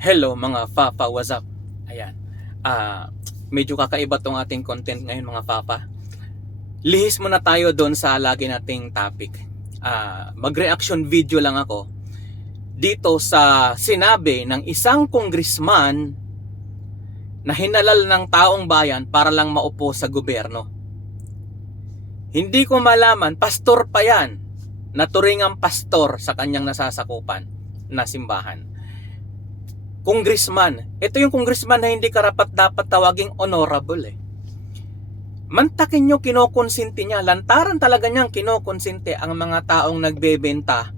Hello mga Papa, what's up? Ayan. Medyo kakaiba tong ating content ngayon mga Papa. Lihis muna tayo doon sa lagi nating topic. Mag-reaction video lang ako dito sa sinabi ng isang congressman na hinalal ng taong bayan para lang maupo sa gobyerno. Hindi ko malaman, pastor pa yan, naturingang pastor sa kanyang nasasakupan na simbahan. Congressman. Ito yung congressman na hindi karapat dapat tawaging honorable eh. Mantakin nyo kinokonsinti niya. Lantaran talaga niyang kinokonsinti ang mga taong nagbebenta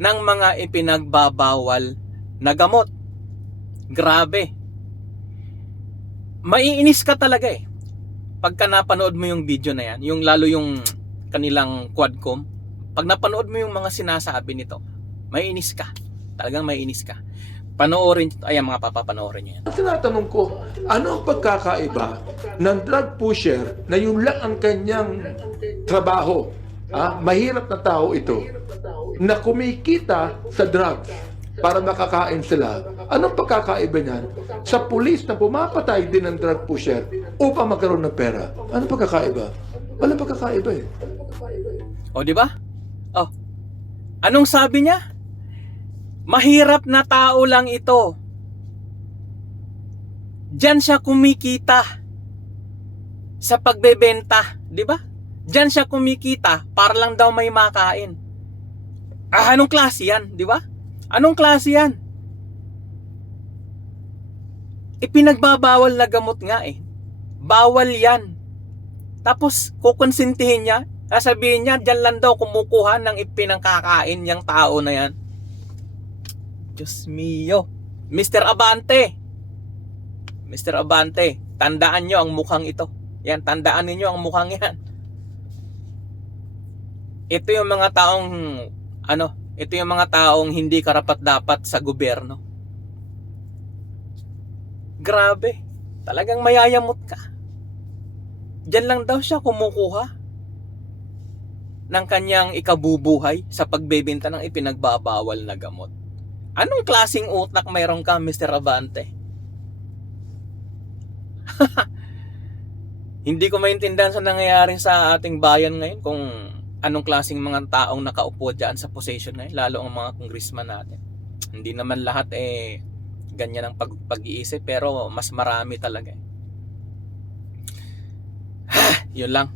ng mga ipinagbabawal na gamot. Grabe. Maiinis ka talaga eh. Pagka napanood mo yung video na yan, yung lalo yung kanilang quadcom, pag napanood mo yung mga sinasabi nito, maiinis ka. Talagang maiinis ka. Panoorin, ayan mga Papa, panoorin nyo yan. Tinatanong ko, ano ang pagkakaiba ng drug pusher na yun lang ang kanyang trabaho? Mahirap na tao ito na kumikita sa drugs para makakain sila. Anong pagkakaiba niyan sa pulis na pumapatay din ng drug pusher upang magkaroon ng pera? Anong pagkakaiba? Walang pagkakaiba eh. O, di ba? Oh. Anong sabi niya? Mahirap na tao lang ito. Diyan siya kumikita sa pagbebenta, di ba? Diyan siya kumikita para lang daw may makain. Anong klase yan, di ba? Anong klase yan? Ipinagbabawal na gamot nga eh. Bawal yan. Tapos kukonsintihin niya, sasabihin niya, diyan lang daw kumukuha ng ipinangkakain yung tao na yan. Diyos mio. Mr. Abante. Mr. Abante, tandaan nyo ang mukhang ito. Yan, tandaan niyo ang mukhang yan. Ito yung mga taong ito yung mga taong hindi karapat-dapat sa gobyerno. Grabe. Talagang mayayamot ka. Diyan lang daw siya kumukuha ng kanyang ikabubuhay sa pagbebenta ng ipinagbabawal na gamot. Anong klaseng utak mayroon ka, Mr. Abante? Hindi ko maintindihan sa nangyayari sa ating bayan ngayon kung anong klaseng mga taong nakaupo dyan sa position ngayon, lalo ang mga congressman natin. Hindi naman lahat ganyan ang pag-iisip, pero mas marami talaga. Yun lang.